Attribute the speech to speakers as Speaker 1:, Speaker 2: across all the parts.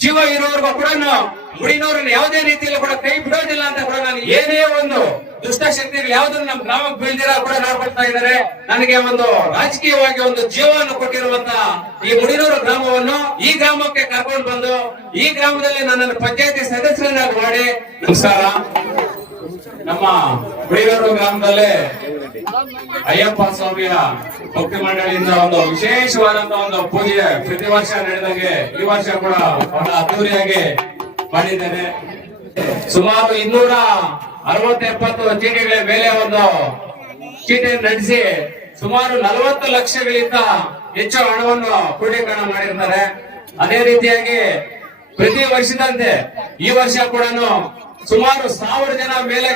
Speaker 1: ಜೀವ ಇರೋರ್ಗೂ ಕೂಡ ಮುಡಿನೂರಿನ ಯಾವುದೇ ರೀತಿಯಲ್ಲಿ ಕೂಡ ಕೈ ಬಿಡೋದಿಲ್ಲ ಅಂತ ಕೂಡ ನಾನು ಏನೇ ಒಂದು ದುಷ್ಟಶಕ್ತಿಗಳು ಯಾವ್ದನ್ನು ನಮ್ಮ ಗ್ರಾಮಕ್ಕೆ ಬೀಳ್ದಿರ ಕೂಡ ನೋಡ್ಕೊಳ್ತಾ ಇದ್ದಾರೆ. ನನಗೆ ಒಂದು ರಾಜಕೀಯವಾಗಿ ಒಂದು ಜೀವವನ್ನು ಕೊಟ್ಟಿರುವಂತ ಈ ಮುಡಿನೂರು ಗ್ರಾಮವನ್ನು ಈ ಗ್ರಾಮಕ್ಕೆ ಕರ್ಕೊಂಡು ಬಂದು ಈ ಗ್ರಾಮದಲ್ಲಿ ನನ್ನನ್ನು ಪಂಚಾಯತಿ ಸದಸ್ಯರನ್ನಾಗಿ ಮಾಡಿ. ನಮಸ್ಕಾರ. ನಮ್ಮ ಬೇಗೂರು ಗ್ರಾಮದಲ್ಲೇ ಅಯ್ಯಪ್ಪ ಸ್ವಾಮಿಯ ಭಕ್ತಿ ಮಂಡಳಿಯಿಂದ ಒಂದು ವಿಶೇಷವಾದಂತ ಒಂದು ಪೂಜೆ ಪ್ರತಿ ವರ್ಷ ನಡೆದಂಗೆ ಈ ವರ್ಷ ಕೂಡ ಬಹಳ ಅದ್ದೂರಿಯಾಗಿ ಮಾಡಿದ್ದೇನೆ. ಸುಮಾರು ಇನ್ನೂರ ಅರವತ್ತು ಎಪ್ಪತ್ತು ಚೀಟಿಗಳ ಮೇಲೆ ಒಂದು ಚೀಟಿ ನಡೆಸಿ ಸುಮಾರು ನಲವತ್ತು ಲಕ್ಷಗಳಿಂದ ಹೆಚ್ಚು ಹಣವನ್ನು ಕ್ರೋಢೀಕರಣ ಮಾಡಿರ್ತಾರೆ. ಅದೇ ರೀತಿಯಾಗಿ ಪ್ರತಿ ವರ್ಷದಂತೆ ಈ ವರ್ಷ ಕೂಡ ಸುಮಾರು ಸಾವಿರ ಜನ ಮೇಲೆ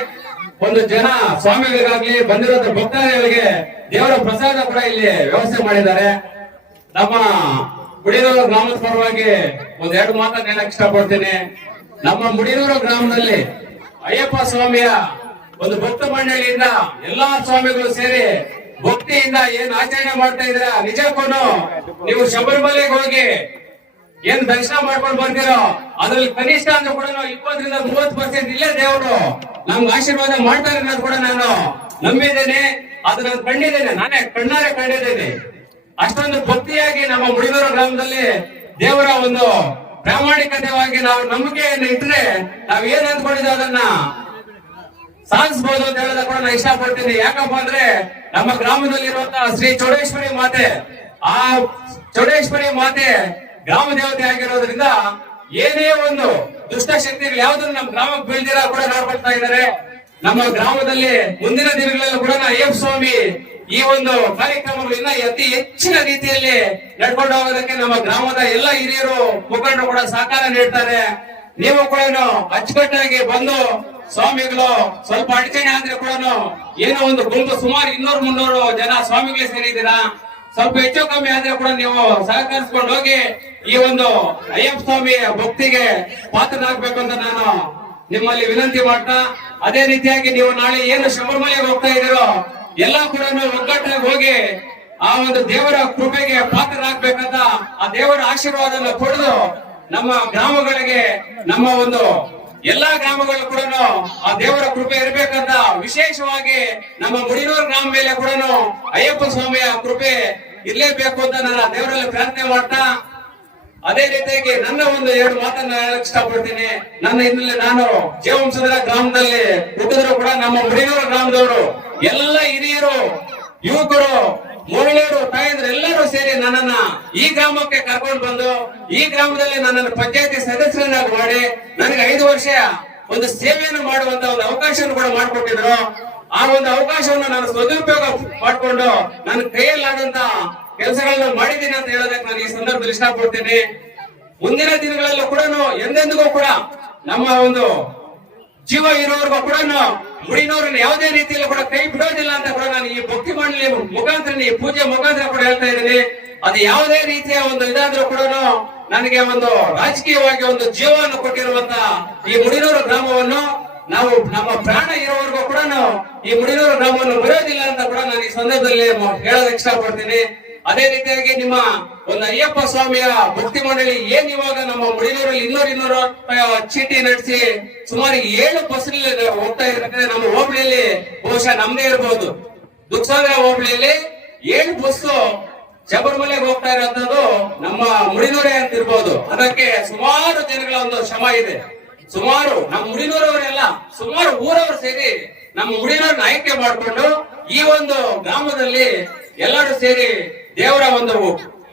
Speaker 1: ಒಂದು ಜನ ಸ್ವಾಮಿಗಳಿಗಾಗ್ಲಿ ಬಂದಿರೋ ಭಕ್ತಾದಿಗಳಿಗೆ ದೇವರ ಪ್ರಸಾದ ಕೂಡ ಇಲ್ಲಿ ವ್ಯವಸ್ಥೆ ಮಾಡಿದ್ದಾರೆ. ನಮ್ಮ ಮುಡಿನೂರು ಗ್ರಾಮದ ಪರವಾಗಿ ಒಂದ್ ಎರಡು ಮಾತನ್ನ ಹೇಳಕ್ ಇಷ್ಟಪಡ್ತೀನಿ. ನಮ್ಮ ಮುಡಿನೂರು ಗ್ರಾಮದಲ್ಲಿ ಅಯ್ಯಪ್ಪ ಸ್ವಾಮಿಯ ಒಂದು ಭಕ್ತ ಮಂಡಳಿಯಿಂದ ಎಲ್ಲಾ ಸ್ವಾಮಿಗಳು ಸೇರಿ ಭಕ್ತಿಯಿಂದ ಏನ್ ಆಚರಣೆ ಮಾಡ್ತಾ ಇದ್ರ ನಿಜಕ್ಕೂ ನೀವು ಶಬರಿಮಲೆಗೆ ಹೋಗಿ ಏನ್ ದರ್ಶನ ಮಾಡ್ಕೊಂಡು ಬರ್ತೀರೋ? ಅದ್ರಲ್ಲಿ ಕನಿಷ್ಠ ಅಂದ್ರೆ ಕೂಡ ಇಪ್ಪತ್ತರಿಂದ ಮೂವತ್ತು ಪರ್ಸೆಂಟ್ ಇಲ್ಲೇ ದೇವರು. ನಮ್ಗೆ ಆಶೀರ್ವಾದ ಮಾಡ್ತಾರೆ ಅನ್ನೋದು ಕೂಡ ನಾನು. ನಂಬಿದ್ದೇನೆ ಅದನ್ನ ನಾನು ಕಂಡಿದ್ದೇನೆ ನಾನೇ ಕಣ್ಣಾರೆ ಕಂಡಿದ್ದೇನೆ. ಅಷ್ಟೊಂದು ಭಕ್ತಿಯಾಗಿ ನಮ್ಮ ಮುಡಿದೂರು ಗ್ರಾಮದಲ್ಲಿ ದೇವರ ಒಂದು ಪ್ರಾಮಾಣಿಕತೆವಾಗಿ ನಾವು ನಂಬಿಕೆಯನ್ನು ಇಟ್ಟರೆ ನಾವ್ ಏನ್ ಅಂದ್ಕೊಂಡಿದ್ವಿ ಅದನ್ನ? ಸಾಧಿಸಬಹುದು ಅಂತ ಹೇಳೋದ ಕೂಡ ನಾನು ಇಷ್ಟಪಡ್ತೀನಿ. ಯಾಕಪ್ಪ ಅಂದ್ರೆ ನಮ್ಮ ಗ್ರಾಮದಲ್ಲಿರುವಂತಹ ಶ್ರೀ ಚೌಡೇಶ್ವರಿ ಮಾತೆ, ಆ ಚೌಡೇಶ್ವರಿ ಮಾತೆ ಗ್ರಾಮ ದೇವತೆ ಆಗಿರೋದ್ರಿಂದ ಏನೇ ಒಂದು ದುಷ್ಟ ಶಕ್ತಿಗಳು ಯಾವ್ದನ್ನು ನಮ್ಮ ಗ್ರಾಮಕ್ಕೆ ಬೀಳ್ದಿರ ಕೂಡ ನೋಡ್ಕೊಳ್ತಾ ಇದ್ದಾರೆ. ನಮ್ಮ ಗ್ರಾಮದಲ್ಲಿ ಮುಂದಿನ ದಿನಗಳಲ್ಲೂ ಕೂಡ ಅಯ್ಯಪ್ಪ ಸ್ವಾಮಿ ಈ ಒಂದು ಕಾರ್ಯಕ್ರಮಗಳು ಇನ್ನ ಅತಿ ಹೆಚ್ಚಿನ ರೀತಿಯಲ್ಲಿ ನಡ್ಕೊಂಡು ಹೋಗೋದಕ್ಕೆ ನಮ್ಮ ಗ್ರಾಮದ ಎಲ್ಲ ಹಿರಿಯರು ಮುಖಂಡರು ಕೂಡ ಸಹಕಾರ ನೀಡ್ತಾರೆ. ನೀವು ಕೂಡ ಅಚ್ಚುಕಟ್ಟಾಗಿ ಬಂದು ಸ್ವಾಮಿಗಳು ಸ್ವಲ್ಪ ಅಡಚಣೆ ಆದ್ರೆ ಕೂಡ ಏನೋ ಒಂದು ಗುಂಪು ಸುಮಾರು ಇನ್ನೂರು ಮುನ್ನೂರು ಜನ ಸ್ವಾಮಿಗಳೇ ಸೇರಿದ್ದೀರಾ? ಸ್ವಲ್ಪ ಹೆಚ್ಚು ಕಮ್ಮಿ ಆದ್ರೆ ಕೂಡ ನೀವು ಸಹಕರಿಸಿಕೊಂಡು ಹೋಗಿ ಈ ಒಂದು ಅಯ್ಯಪ್ಪ ಸ್ವಾಮಿಯ ಭಕ್ತಿಗೆ ಪಾತ್ರನಾಗಬೇಕು ಅಂತ ನಾನು ನಿಮ್ಮಲ್ಲಿ ವಿನಂತಿ ಮಾಡ್ತಾ, ಅದೇ ರೀತಿಯಾಗಿ ನೀವು ನಾಳೆ ಏನು ಶಬರಿಮಲೆಗೆ ಹೋಗ್ತಾ ಇದ್ದೀರೋ, ಎಲ್ಲ ಕೂಡ ಒಗ್ಗಟ್ಟಾಗಿ ಹೋಗಿ ಆ ಒಂದು ದೇವರ ಕೃಪೆಗೆ ಪಾತ್ರರಾಗಬೇಕಂತ ಆ ದೇವರ ಆಶೀರ್ವಾದನ ಪಡೆದು ನಮ್ಮ ಗ್ರಾಮಗಳಿಗೆ ನಮ್ಮ ಒಂದು ಎಲ್ಲಾ ಗ್ರಾಮಗಳು ಕೂಡ ಆ ದೇವರ ಕೃಪೆ ಇರಬೇಕಂತ ವಿಶೇಷವಾಗಿ ನಮ್ಮ ಮುಡಿನೂರು ಗ್ರಾಮ ಮೇಲೆ ಕೂಡ ಅಯ್ಯಪ್ಪ ಸ್ವಾಮಿಯ ಕೃಪೆ ಇರ್ಲೇಬೇಕು ಅಂತ ನಾನು ದೇವರಲ್ಲಿ ಪ್ರಾರ್ಥನೆ ಮಾಡ್ತಾ, ಅದೇ ರೀತಿಯಾಗಿ ನನ್ನ ಒಂದು ಎರಡು ಮಾತನ್ನ ಹೇಳಕ್ ಇಷ್ಟಪಡ್ತೀನಿ. ನನ್ನ ಹಿನ್ನೆಲೆ ನಾನು ಜೀವಂಸದ ಗ್ರಾಮದಲ್ಲಿ ಹುಟ್ಟಿದ್ರು ಕೂಡ ನಮ್ಮ ಮುಡಿನೂರು ಗ್ರಾಮದವರು, ಎಲ್ಲ ಹಿರಿಯರು, ಯುವಕರು ಮಹಿಳೆಯರು ತಾಯಂದ್ರೆ ಎಲ್ಲರೂ ಸೇರಿ ನನ್ನನ್ನ ಈ ಗ್ರಾಮಕ್ಕೆ ಕರ್ಕೊಂಡು ಬಂದು, ಈ ಗ್ರಾಮದಲ್ಲಿ ನನ್ನನ್ನು ಪಂಚಾಯತಿ ಸದಸ್ಯರನ್ನಾಗಿ ಮಾಡಿ ನನಗೆ ಐದು ವರ್ಷ ಒಂದು ಸೇವೆಯನ್ನು ಮಾಡುವಂತ ಒಂದು ಅವಕಾಶವನ್ನು ಕೂಡ ಮಾಡಿಕೊಟ್ಟಿದ್ರು. ಆ ಒಂದು ಅವಕಾಶವನ್ನು ನಾನು ಸದುಪಯೋಗ ಮಾಡಿಕೊಂಡು ನನ್ನ ಕೈಯಲ್ಲಾದಂತ ಕೆಲಸಗಳನ್ನು ಮಾಡಿದ್ದೀನಿ ಅಂತ ಹೇಳೋದಕ್ಕೆ ನಾನು ಈ ಸಂದರ್ಭದಲ್ಲಿ ಇಷ್ಟಪಡ್ತೀನಿ. ಮುಂದಿನ ದಿನಗಳಲ್ಲೂ ಕೂಡ ಎಂದೆಂದಿಗೂ ಕೂಡ ನಮ್ಮ ಒಂದು ಜೀವ ಇರೋರ್ಗೂ ಕೂಡ ಮುಡಿನವ್ರನ್ನ ಯಾವುದೇ ರೀತಿಯಲ್ಲಿ ಕೂಡ ಕೈ ಬಿಡೋದಿಲ್ಲ ಅಂತ ಕೂಡ ನಾನು ಈ ಭಕ್ತಿ ಮಾಡಲಿ ಮುಖಾಂತರ, ಈ ಪೂಜೆ ಮುಖಾಂತರ ಕೂಡ ಹೇಳ್ತಾ ಇದ್ದೀನಿ. ಅದು ಯಾವುದೇ ರೀತಿಯ ಒಂದು ಇದಾದ್ರೂ ಕೂಡ ನನಗೆ ಒಂದು ರಾಜಕೀಯವಾಗಿ ಒಂದು ಜೀವವನ್ನು ಕೊಟ್ಟಿರುವಂತ ಈ ಮುಡಿನೂರು ಗ್ರಾಮವನ್ನು ನಾವು ನಮ್ಮ ಪ್ರಾಣ ಇರೋವರೆಗೂ ಕೂಡ ಈ ಮುಡಿನೂರು ಗ್ರಾಮವನ್ನು ಬಿಡೋದಿಲ್ಲ ಅಂತ ಕೂಡ ನಾನು ಈ ಸಂದರ್ಭದಲ್ಲಿ ಹೇಳೋದಕ್ಕೆ ಇಷ್ಟಪಡ್ತೀನಿ. ಅದೇ ರೀತಿಯಾಗಿ ನಿಮ್ಮ ಒಂದು ಅಯ್ಯಪ್ಪ ಸ್ವಾಮಿಯ ಭಕ್ತಿ ಮಂಡಳಿ ಏನ್ ಇವಾಗ ನಮ್ಮ ಮುಡಿನೂರಲ್ಲಿ ಇನ್ನೂರ ಇನ್ನೂರು ಚೀಟಿ ನಡೆಸಿ ಸುಮಾರು ಏಳು ಬಸ್ ಹೋಗ್ತಾ ಇರಬೇಕಾದ್ರೆ ನಮ್ಮ ಹೋಬಳಿಯಲ್ಲಿ ಬಹುಶಃ ನಮ್ದೇ ಇರಬಹುದು ದುಕ್ಸಾಗರ ಹೋಬಳಿಯಲ್ಲಿ ಏಳು ಬಸ್ ಶಬರಿಮಲೆಗೆ ಹೋಗ್ತಾ ಇರೋದು ನಮ್ಮ ಮುಡಿನೂರೇ ಅಂತ ಇರ್ಬೋದು ಅದಕ್ಕೆ ಸುಮಾರು ಜನಗಳ ಒಂದು ಶ್ರಮ ಇದೆ. ಸುಮಾರು ನಮ್ಮ ಮುಡಿನೂರವರೆಲ್ಲ, ಸುಮಾರು ಊರವರು ಸೇರಿ ನಮ್ಮ ಮುಡಿನೂರನ್ನ ಆಯ್ಕೆ ಮಾಡಿಕೊಂಡು ಈ ಒಂದು ಗ್ರಾಮದಲ್ಲಿ ಎಲ್ಲರೂ ಸೇರಿ ದೇವರ ಒಂದು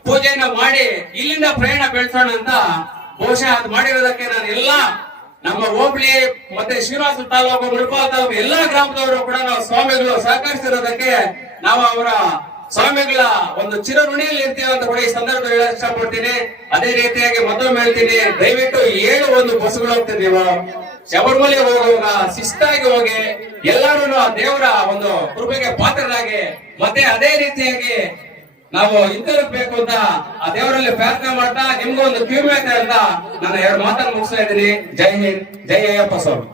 Speaker 1: ಪೂಜೆಯನ್ನ ಮಾಡಿ ಇಲ್ಲಿಂದ ಪ್ರಯಾಣ ಬೆಳೆಸೋಣ ಅಂತ ಬಹುಶಃ ಅದು ಮಾಡಿರೋದಕ್ಕೆ ನಾನು ಎಲ್ಲ ನಮ್ಮ ಹೋಬಳಿ ಮತ್ತೆ ಶ್ರೀನಿವಾಸ ತಾಲೂಕು ಮುಳಪಾಲ್ ತಾಲೂಕು ಎಲ್ಲಾ ಗ್ರಾಮದವರು ಕೂಡ ನಾವು ಸ್ವಾಮಿಗಳು ಸಹಕರಿಸಿರೋದಕ್ಕೆ ನಾವು ಅವರ ಸ್ವಾಮಿಗಳ ಒಂದು ಚಿರಋಣಿಯಲ್ಲಿ ಇರ್ತೀವಿ ಅಂತ ಕೂಡ ಈ ಸಂದರ್ಭದಲ್ಲಿ ಹೇಳಕ್ ಇಷ್ಟಪಡ್ತೀನಿ. ಅದೇ ರೀತಿಯಾಗಿ ಮತ್ತೊಮ್ಮೆ ಹೇಳ್ತೀನಿ. ದಯವಿಟ್ಟು ಏಳು ಒಂದು ಬಸ್ಗಳು ಹೋಗ್ತೀವಿ ನೀವು. ಶಬರಿಮಲೆ ಹೋಗುವಾಗ ಶಿಸ್ತಾಗಿ ಹೋಗಿ ಎಲ್ಲರೂ ಆ ದೇವರ ಒಂದು ಕೃಪೆಗೆ ಪಾತ್ರರಾಗಿ ಮತ್ತೆ ಅದೇ ರೀತಿಯಾಗಿ ನಾವು ಹಿಂತಿರುಗಬೇಕು ಅಂತ ಆ ದೇವರಲ್ಲಿ ಪ್ರಾರ್ಥನೆ ಮಾಡ್ತಾ ನಿಮ್ಗೂ ಒಂದು ಕಿವಿ ಅಂತ ನಾನು ಎರಡು ಮಾತನ್ನು ಮುಗಿಸ್ತಾ ಇದ್ದೀನಿ. ಜೈ ಹಿಂದ್, ಜೈ ಅಯ್ಯಪ್ಪ ಸ್ವಾಮಿ.